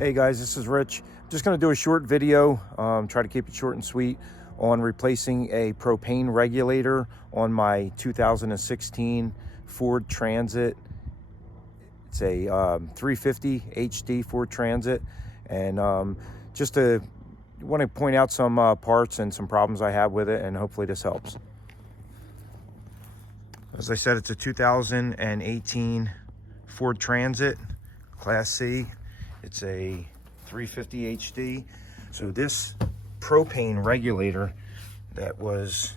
Hey guys, this is Rich. Just going to do a short video, try to keep it short and sweet, on replacing a propane regulator on my 2016 Ford Transit. It's a 350 HD Ford Transit, and just to want to point out some parts and some problems I have with it, and hopefully this helps. As I said, it's a 2018 Ford Transit Class C. It's a 350 HD. So this propane regulator that was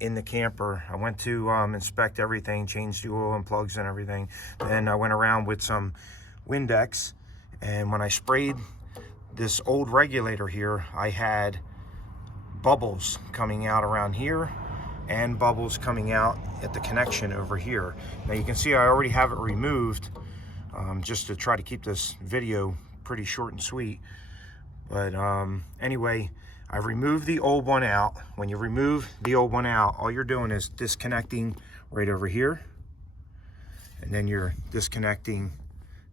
in the camper, I went to inspect everything, change the oil and plugs and everything. Then I went around with some Windex, and when I sprayed this old regulator here, I had bubbles coming out around here and bubbles coming out at the connection over here. Now you can see I already have it removed, just to try to keep this video pretty short and sweet. But anyway, I removed the old one out. When you remove the old one out, all you're doing is disconnecting right over here, and then you're disconnecting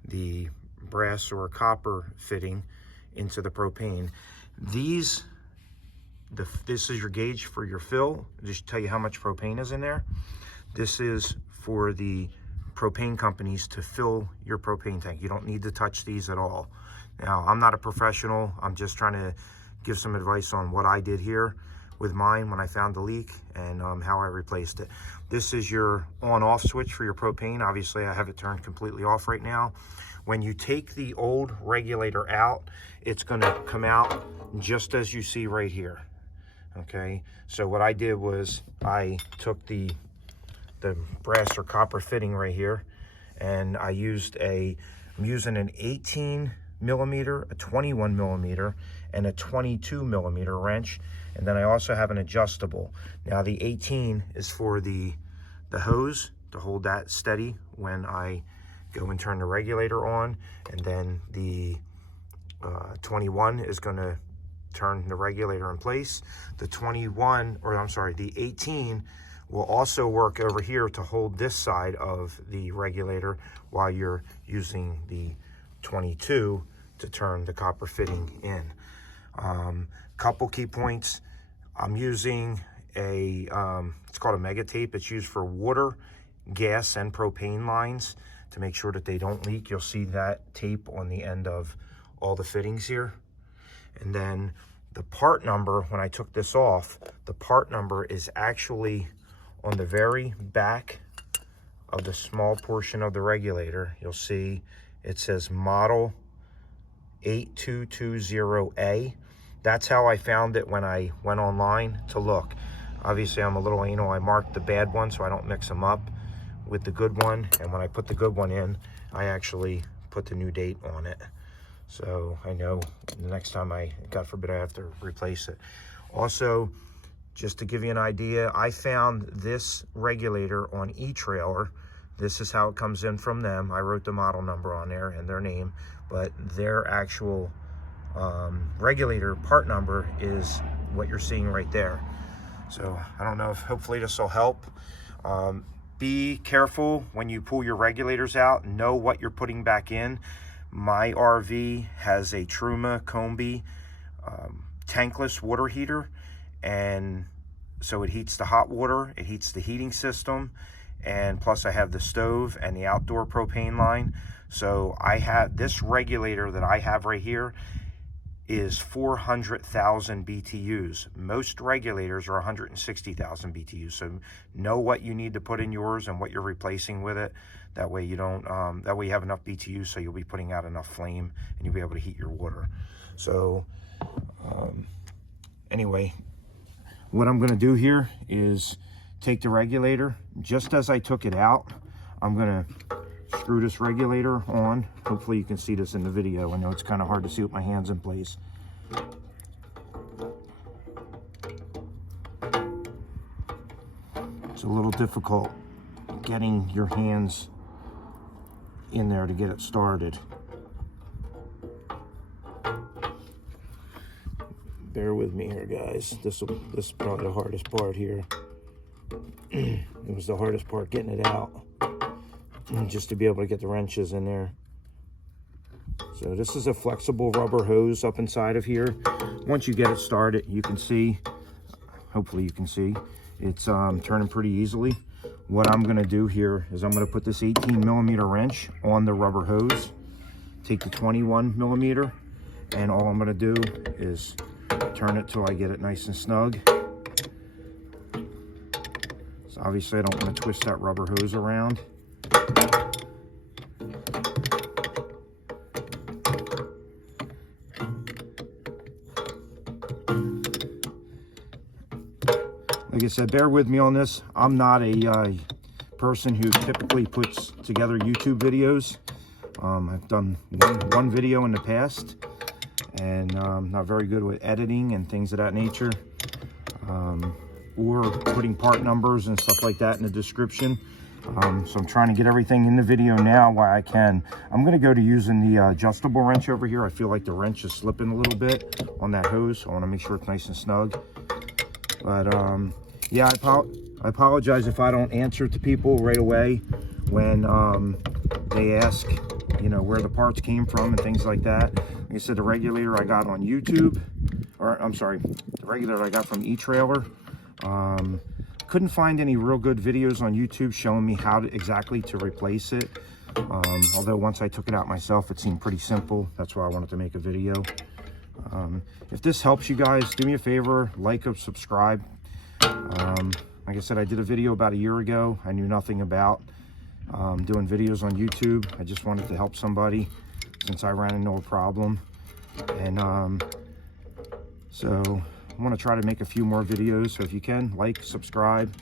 the brass or copper fitting into the propane. This is your gauge for your fill. Just tell you how much propane is in there. This is for the propane companies to fill your propane tank. You don't need to touch these at all. Now, I'm not a professional. I'm just trying to give some advice on what I did here with mine when I found the leak, and how I replaced it. This is your on-off switch for your propane. Obviously, I have it turned completely off right now. When you take the old regulator out, it's going to come out just as you see right here. Okay, so what I did was I took the brass or copper fitting right here, and I'm using an 18 millimeter, a 21 millimeter, and a 22 millimeter wrench. And then I also have an adjustable. Now the 18 is for the hose to hold that steady when I go and turn the regulator on, and then the 21 is going to turn the regulator in place. The 18 will also work over here to hold this side of the regulator while you're using the 22 to turn the copper fitting in. Couple key points. I'm using it's called a mega tape. It's used for water, gas, and propane lines to make sure that they don't leak. You'll see that tape on the end of all the fittings here. And then the part number, when I took this off, the part number is actually on the very back of the small portion of the regulator. You'll see it says model 8220A. That's how I found it when I went online to look. Obviously, I'm a little anal. I marked the bad one so I don't mix them up with the good one. And when I put the good one in, I actually put the new date on it. So I know the next time God forbid, I have to replace it. Also, just to give you an idea, I found this regulator on eTrailer. This is how it comes in from them. I wrote the model number on there and their name, but their actual regulator part number is what you're seeing right there. So I don't know if hopefully this will help. Be careful when you pull your regulators out. Know what you're putting back in. My RV has a Truma Combi tankless water heater, and so it heats the hot water, it heats the heating system, and plus I have the stove and the outdoor propane line. So I have this regulator that I have right here is 400,000 BTUs. Most regulators are 160,000 BTUs. So know what you need to put in yours and what you're replacing with it. That way you don't, that way you have enough BTUs, so you'll be putting out enough flame and you'll be able to heat your water. So anyway, what I'm gonna do here is take the regulator. Just as I took it out, I'm gonna screw this regulator on. Hopefully you can see this in the video. I know it's kind of hard to see with my hands in place. It's a little difficult getting your hands in there to get it started. Bear with me here, guys. This is probably the hardest part here. It was the hardest part getting it out, just to be able to get the wrenches in there. So this is a flexible rubber hose up inside of here. Once you get it started, you can see, hopefully you can see, it's turning pretty easily. What I'm gonna do here is I'm gonna put this 18mm wrench on the rubber hose, take the 21mm, and all I'm gonna do is turn it till I get it nice and snug. So obviously I don't want to twist that rubber hose around. Like I said, bear with me on this. I'm not a person who typically puts together YouTube videos. I've done one video in the past, and I'm not very good with editing and things of that nature, or putting part numbers and stuff like that in the description. So I'm trying to get everything in the video now while I can. I'm going to go to using the adjustable wrench over here. I feel like the wrench is slipping a little bit on that hose. I want to make sure it's nice and snug. But yeah, I apologize if I don't answer to people right away when they ask, you know, where the parts came from and things like that. Like I said, the regulator I got on YouTube, or I'm sorry, the regulator I got from eTrailer. Couldn't find any real good videos on YouTube showing me how to exactly to replace it. Although once I took it out myself, it seemed pretty simple. That's why I wanted to make a video. If this helps you guys, do me a favor, like or subscribe. Like I said, I did a video about a year ago. I knew nothing about doing videos on YouTube. I just wanted to help somebody since I ran into a problem. And so I want to try to make a few more videos. So if you can, like, subscribe,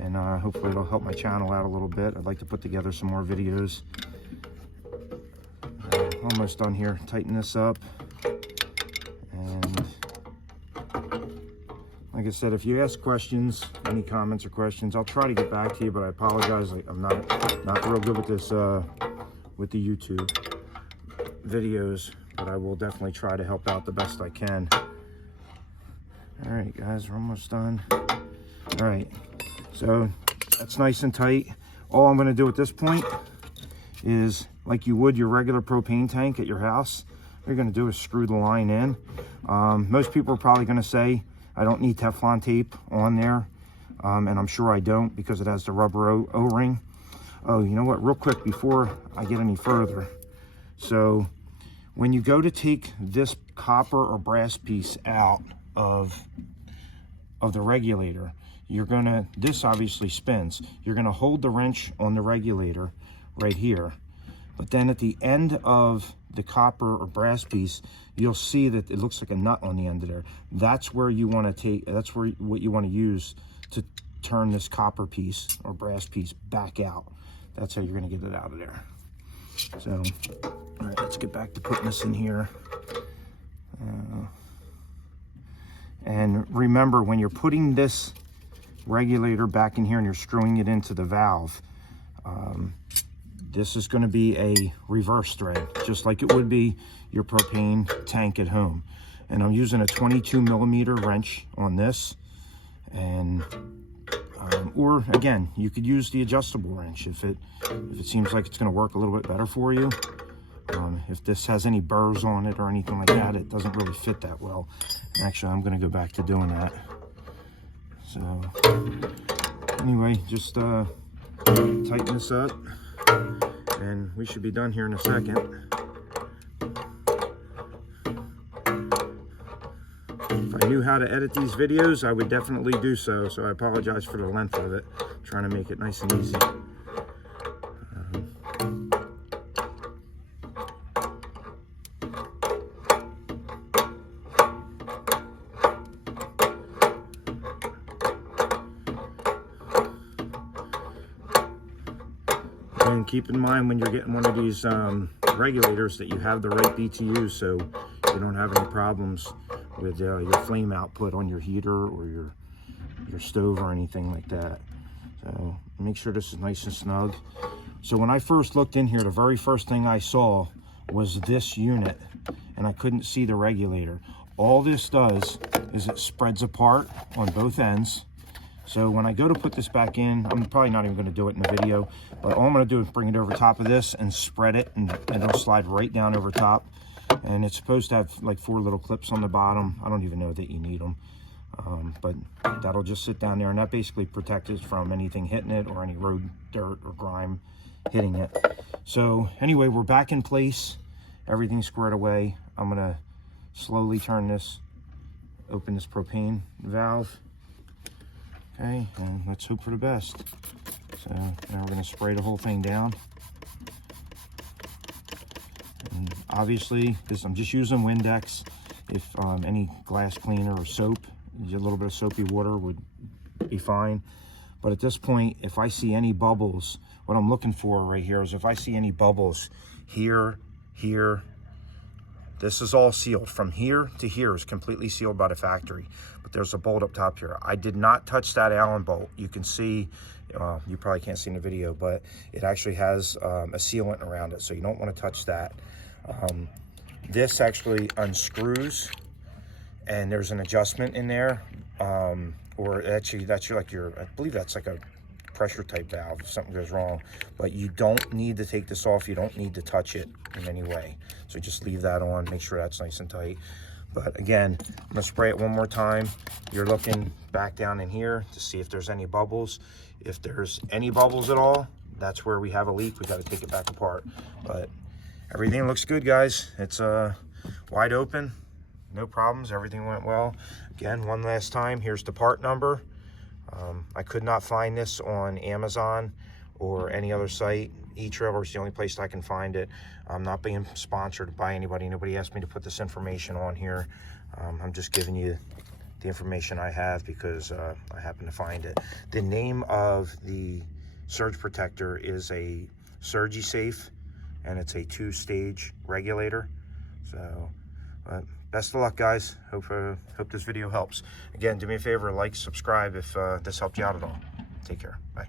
and hopefully it'll help my channel out a little bit. I'd like to put together some more videos. Almost done here. Tighten this up. And like I said, if you ask questions, any comments or questions, I'll try to get back to you, but I apologize. I'm not real good with this, with the YouTube videos, but I will definitely try to help out the best I can. All right, guys, we're almost done. All right, so that's nice and tight. All I'm gonna do at this point is, like you would your regular propane tank at your house, what you're gonna do is screw the line in. Most people are probably gonna say, I don't need Teflon tape on there, and I'm sure I don't because it has the rubber O-ring. Oh, you know what, real quick before I get any further. So when you go to take this copper or brass piece out of the regulator, you're gonna, this obviously spins. You're gonna hold the wrench on the regulator right here. But then at the end of the copper or brass piece, you'll see that it looks like a nut on the end of there. That's where you want to take, that's where what you want to use to turn this copper piece or brass piece back out. That's how you're going to get it out of there. So, all right, let's get back to putting this in here. And remember, when you're putting this regulator back in here and you're screwing it into the valve, this is going to be a reverse thread, just like it would be your propane tank at home. And I'm using a 22mm wrench on this. And or again, you could use the adjustable wrench if it seems like it's going to work a little bit better for you. If this has any burrs on it or anything like that, it doesn't really fit that well. Actually, I'm going to go back to doing that. So anyway, just tighten this up, and we should be done here in a second. If I knew how to edit these videos, I would definitely do so. So I apologize for the length of it. I'm trying to make it nice and easy. And keep in mind when you're getting one of these regulators that you have the right BTU, so you don't have any problems with your flame output on your heater or your stove or anything like that. So make sure this is nice and snug. So when I first looked in here, the very first thing I saw was this unit, and I couldn't see the regulator. All this does is it spreads apart on both ends. So when I go to put this back in, I'm probably not even going to do it in the video, but all I'm going to do is bring it over top of this and spread it, and it'll slide right down over top. And it's supposed to have like 4 little clips on the bottom. I don't even know that you need them. But that'll just sit down there, and that basically protects it from anything hitting it or any road dirt or grime hitting it. So anyway, we're back in place. Everything's squared away. I'm gonna slowly turn this, open this propane valve. Okay, and let's hope for the best. So now we're gonna spray the whole thing down. And obviously, this I'm just using Windex. If any glass cleaner or soap, a little bit of soapy water would be fine. But at this point, if I see any bubbles, what I'm looking for right here is if I see any bubbles here, this is all sealed. From here to here is completely sealed by the factory. But there's a bolt up top here. I did not touch that Allen bolt. You can see, you probably can't see in the video, but it actually has a sealant around it, so you don't want to touch that. This actually unscrews, and there's an adjustment in there, or actually that's like your, I believe that's like a pressure type valve if something goes wrong. But you don't need to take this off. You don't need to touch it in any way. So just leave that on, make sure that's nice and tight. But again, I'm gonna spray it one more time. You're looking back down in here to see if there's any bubbles. If there's any bubbles at all, that's where we have a leak. We got to take it back apart. But everything looks good, guys. It's wide open, no problems. Everything went well. Again, one last time, here's the part number. I could not find this on Amazon or any other site. eTrailer is the only place I can find it. I'm not being sponsored by anybody. Nobody asked me to put this information on here. I'm just giving you the information I have because I happen to find it. The name of the surge protector is a SurgiSafe, and it's a 2-stage regulator. So best of luck, guys. Hope this video helps. Again, do me a favor, like, subscribe if this helped you out at all. Take care. Bye.